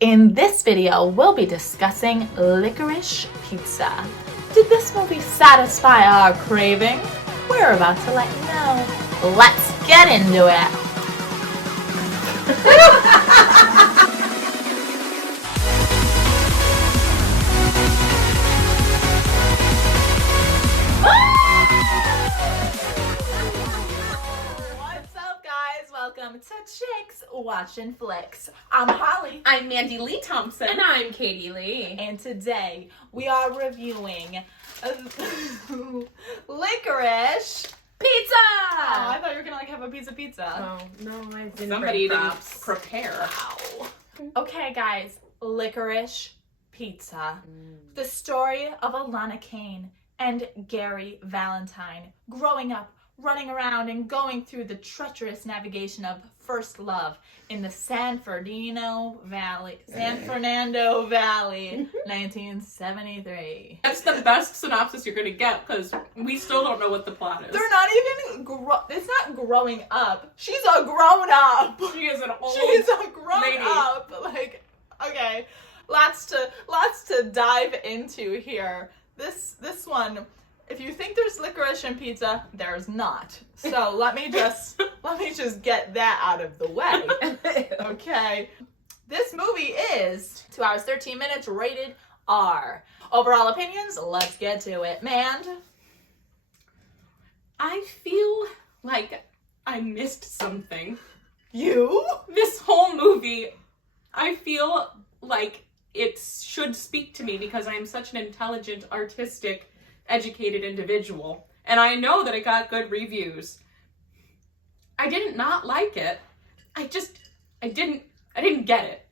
In this video, we'll be discussing Licorice Pizza. Did this movie satisfy our craving? We're about to let you know. Let's get into it. What's up, guys? Welcome to Chicks Watchin' Flicks. I'm Holly. I'm Mandy Lee Thompson. And I'm Katie Lee. And today we are reviewing Licorice Pizza! Oh, I thought you were gonna have a piece of pizza. Oh, no, I didn't. Somebody didn't prepare. Wow. Okay, guys, Licorice Pizza. The story of Alana Kane and Gary Valentine growing up, running around and going through the treacherous navigation of first love in the San Fernando Valley, 1973. That's the best synopsis you're gonna get because we still don't know what the plot is. They're not even, it's not growing up. She's a grown up. She is an old She's a grown lady. up. Like, okay, lots to dive into here. This one, if you think there's licorice in pizza, there's not. So let me just get that out of the way. Okay. This movie is 2 hours 13 minutes, rated R. Overall opinions, let's get to it. Mand? I feel like I missed something. You? This whole movie, I feel like it should speak to me because I am such an intelligent, artistic, educated individual. And I know that it got good reviews. I didn't not like it. I didn't get it.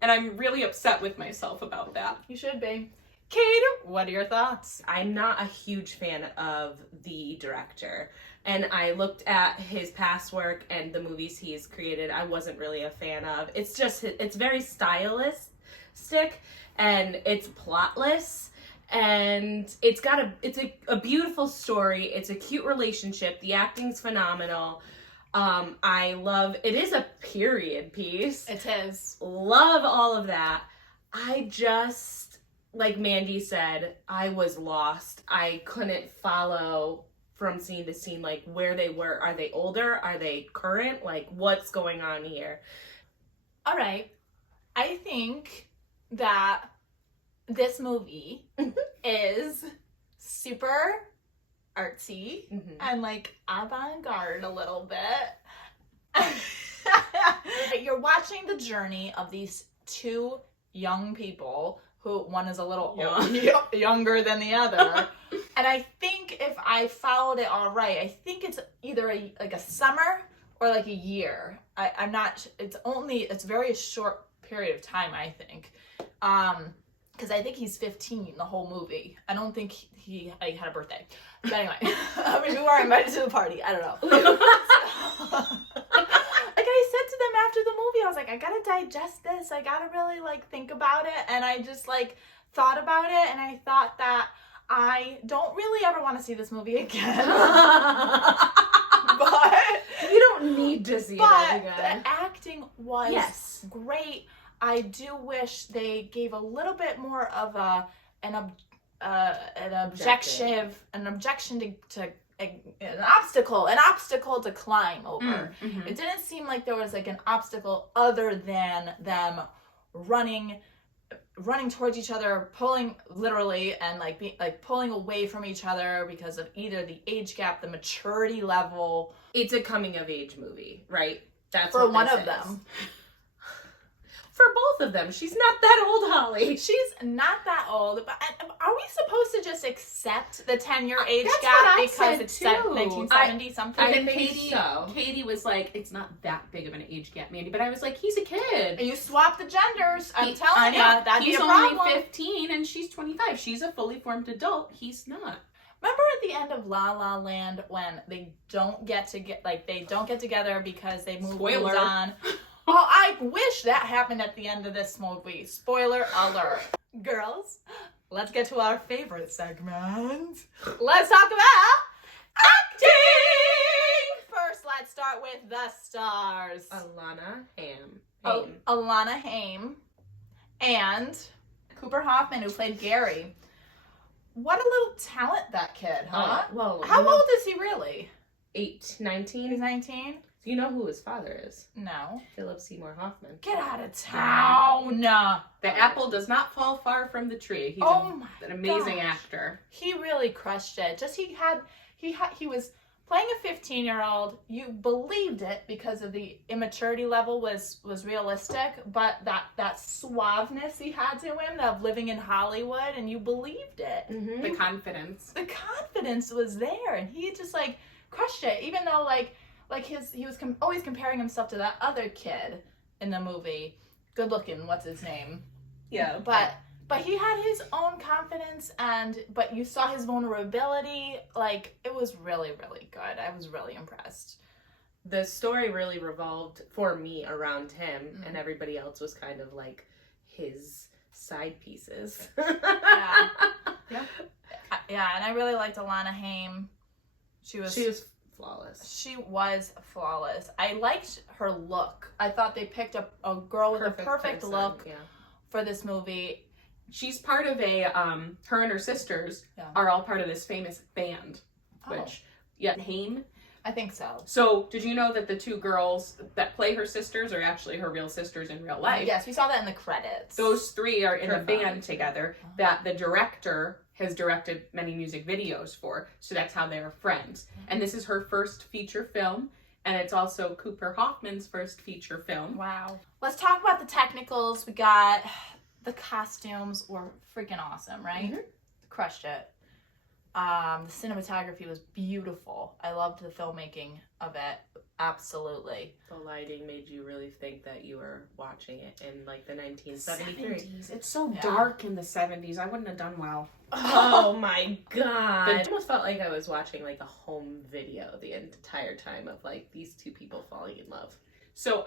And I'm really upset with myself about that. You should be. Kate, what are your thoughts? I'm not a huge fan of the director. And I looked at his past work and the movies he's created. I wasn't really a fan of. It's just, it's very stylistic and it's plotless. And it's a beautiful story. It's a cute relationship. The acting's phenomenal. It is a period piece. It is. Love all of that. I just, like Mandy said, I was lost. I couldn't follow from scene to scene, like where they were. Are they older? Are they current? Like what's going on here? All right. I think that this movie is super artsy and like avant-garde a little bit. You're watching the journey of these two young people who one is a little younger than the other. And I think if I followed it all right, I think it's either a summer or like a year. I'm not, it's very short period of time, I think. Because I think he's 15 the whole movie. I don't think he had a birthday. But anyway, maybe we were invited to the party. I don't know. Like I said to them after the movie, I was like, I gotta digest this. I gotta really like think about it. And I just like thought about it, and I thought that I don't really ever want to see this movie again. But You don't need to see it again. the acting was great. I do wish they gave a little bit more of an objection to an obstacle to climb over. It didn't seem like there was like an obstacle other than them running towards each other, pulling literally and pulling away from each other because of either the age gap, the maturity level. It's a coming of age movie, right? That's For what one this of is. them. For both of them. She's not that old, Holly. She's not that old, but are we supposed to just accept the 10-year age That's gap what I because said, it's too. 1970 something? And then think so. Katie was like, it's not that big of an age gap, Mandy. But I was like, he's a kid. And you swap the genders. I'm I telling you, know. that'd be He's a only problem. 15 and she's 25. She's a fully formed adult. He's not. Remember at the end of La La Land when they don't get together because they moved Spoiler. on? Oh, I wish that happened at the end of this movie. Spoiler alert. Girls, let's get to our favorite segment. Let's talk about acting! First, let's start with the stars. Alana Haim. Alana Haim. And Cooper Hoffman, who played Gary. What a little talent that kid, huh? Well, how old is he really? 19. He's 19? Do you know who his father is? No. Philip Seymour Hoffman. Get out of town. The apple does not fall far from the tree. He's an amazing actor. He really crushed it. Just he was playing a 15-year-old. You believed it because of the immaturity level was realistic, but that suaveness he had to him of living in Hollywood, and you believed it. Mm-hmm. The confidence. The confidence was there, and he just like crushed it. Even though he was always comparing himself to that other kid in the movie, good looking. What's his name? Yeah, But he had his own confidence, but you saw his vulnerability. Like, it was really, really good. I was really impressed. The story really revolved, for me, around him, and everybody else was kind of like his side pieces. Yeah. Yeah, and I really liked Alana Haim. She was flawless. She was flawless. I liked her look. I thought they picked up a girl with a perfect look for this movie. She's part of her and her sisters are all part of this famous band, which, Haim. I think so. So, did you know that the two girls that play her sisters are actually her real sisters in real life? Yes, we saw that in the credits. Those three are in a band together that the director has directed many music videos for, so that's how they're friends. And this is her first feature film, and it's also Cooper Hoffman's first feature film. Wow. Let's talk about the technicals. We got... The costumes were freaking awesome, right? Mm-hmm. Crushed it. The cinematography was beautiful. I loved the filmmaking of it. Absolutely. The lighting made you really think that you were watching it in like the 1973. 70s. It's so dark in the 70s. I wouldn't have done well. Oh my god. I almost felt like I was watching like a home video the entire time of like these two people falling in love. So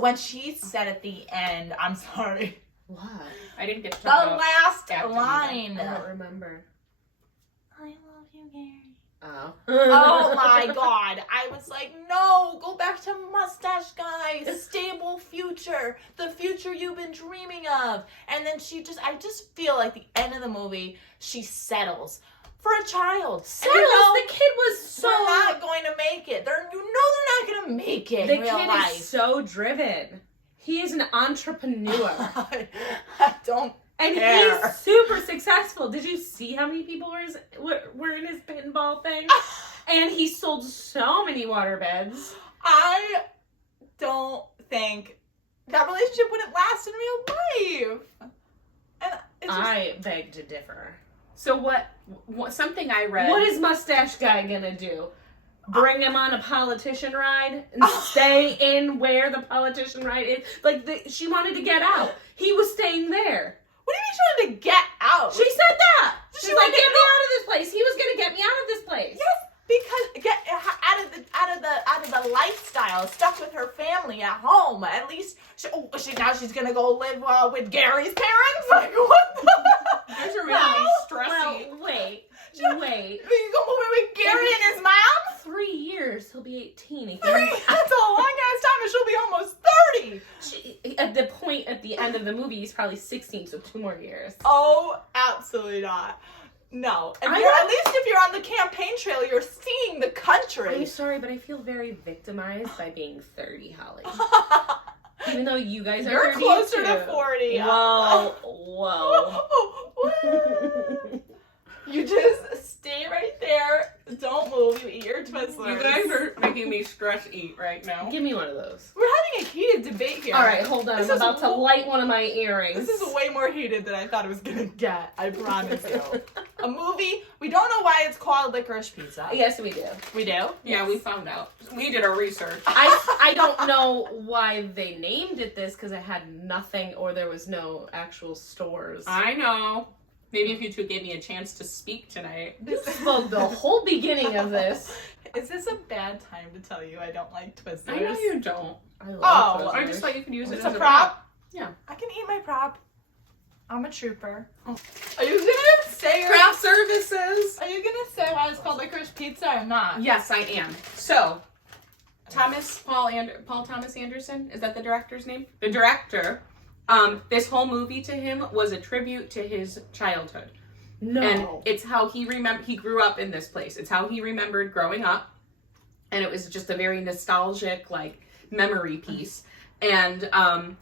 when she said at the end, I'm sorry. What? I didn't get to the last line. I don't remember. I love you, Gary. Oh. Oh my god. I was like, no, go back to Mustache Guy. Stable future. The future you've been dreaming of. And then I just feel like the end of the movie, she settles for a child. Settles? The kid was so... They're not going to make it. They're not going to make it in real life. The kid is so driven. He is an entrepreneur. I don't care. He's super successful. Did you see how many people were in his pinball thing? And he sold so many waterbeds. I don't think that relationship wouldn't last in real life. And I beg to differ. So what something I read... What is Mustache Guy gonna do? Bring him on a politician ride and stay in where the politician ride is? Like, she wanted to get out. He was staying there. What do you mean she wanted to get out? She said that. She's like, get me out of this place. He was gonna get me out of this place. Yes, because get out of the lifestyle, stuck with her family at home. At least she's gonna go live with Gary's parents. Like, what the? There's a really stressy. Well, wait. You go move with Gary and his mom? 3 years. He'll be 18. That's a long ass time, and she'll be almost 30. At the point at the end of the movie, he's probably 16, so 2 more years. Oh, absolutely not. No. At least if you're on the campaign trail, you're seeing the country. I'm sorry, but I feel very victimized by being 30, Holly. Even though you guys are 30 closer too. to 40. Whoa. You just stay right there. Don't move. You eat your Twizzlers. You guys are making me stress eat right now. Give me one of those. We're having a heated debate here. All right, hold on. I'm about to light one of my earrings. This is way more heated than I thought it was going to get. I promise you. A movie. We don't know why it's called Licorice Pizza. Yes, we do. We do? Yeah, we found out. We did our research. I don't know why they named it this because it had nothing or there was no actual stores. I know. Maybe if you two gave me a chance to speak tonight. You spoke the whole beginning of this. Is this a bad time to tell you I don't like Twizzlers? I know you don't. I love Twizzlers. I just thought you could use it It's as a prop? Yeah. I can eat my prop. I'm a trooper. Are you gonna say Craft services? Are you gonna say why it's called Licorice Pizza or not? Yes, I am. So, Paul Thomas Anderson, is that the director's name? The director This whole movie to him was a tribute to his childhood. No. And it's how he grew up in this place. It's how he remembered growing up. And it was just a very nostalgic, like, memory piece. And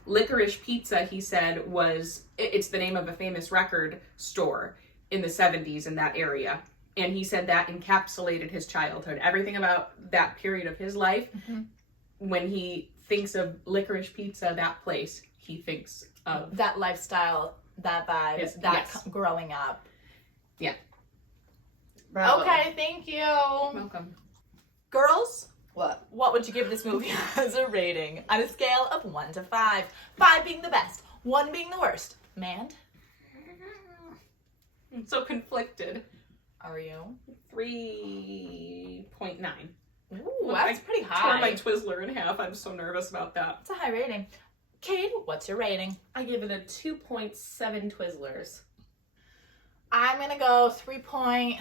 Licorice Pizza, he said, it's the name of a famous record store in the 70s in that area. And he said that encapsulated his childhood. Everything about that period of his life, when he thinks of Licorice Pizza, that place, he thinks of that lifestyle, that vibe, yes. Growing up. Yeah. Bravo. Okay, thank you. Welcome. Girls, What? what would you give this movie as a rating on a scale of 1 to 5? 5 being the best, 1 being the worst. Mand, I'm so conflicted. are you? 3.9. Ooh, that's pretty Tore high. my Twizzler in half. I'm so nervous about that. That's a high rating. Kate, what's your rating? I give it a 2.7 Twizzlers. I'm gonna go 3.5.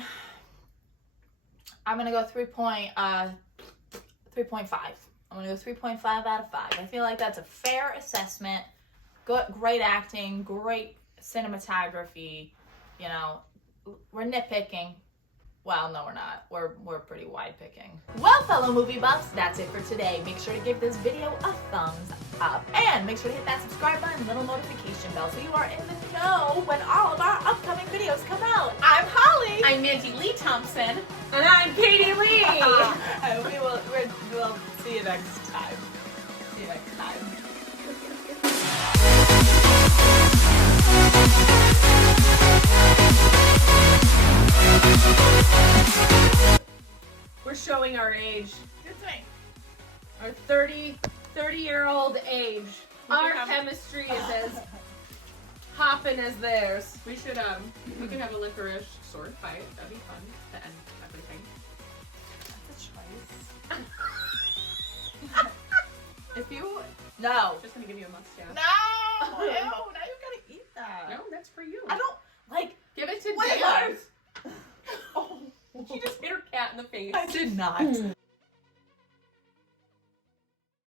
I'm gonna go 3.5. I'm gonna go 3.5 out of 5. I feel like that's a fair assessment. Good, great acting, great cinematography. You know, we're nitpicking. Well, no, we're not. We're pretty wide picking. Well, fellow movie buffs, that's it for today. Make sure to give this video a thumbs up and make sure to hit that subscribe button and little notification bell so you are in the know when all of our upcoming videos come out. I'm Holly. I'm Mandy Lee Thompson. And I'm Katie Lee! And we'll see you next time. See you next time. We're showing our age. Good thing. Our 30-year-old age. We Our can have- chemistry is as hopping as theirs. We should we could have a licorice sword fight. That'd be fun to end everything. That's a choice. If you no. Just gonna give you a mustache. No! Ew, now you gotta eat that. No, that's for you. I don't like Give it to What Dale. is- Oh, She just hit her cat in the face. I did not.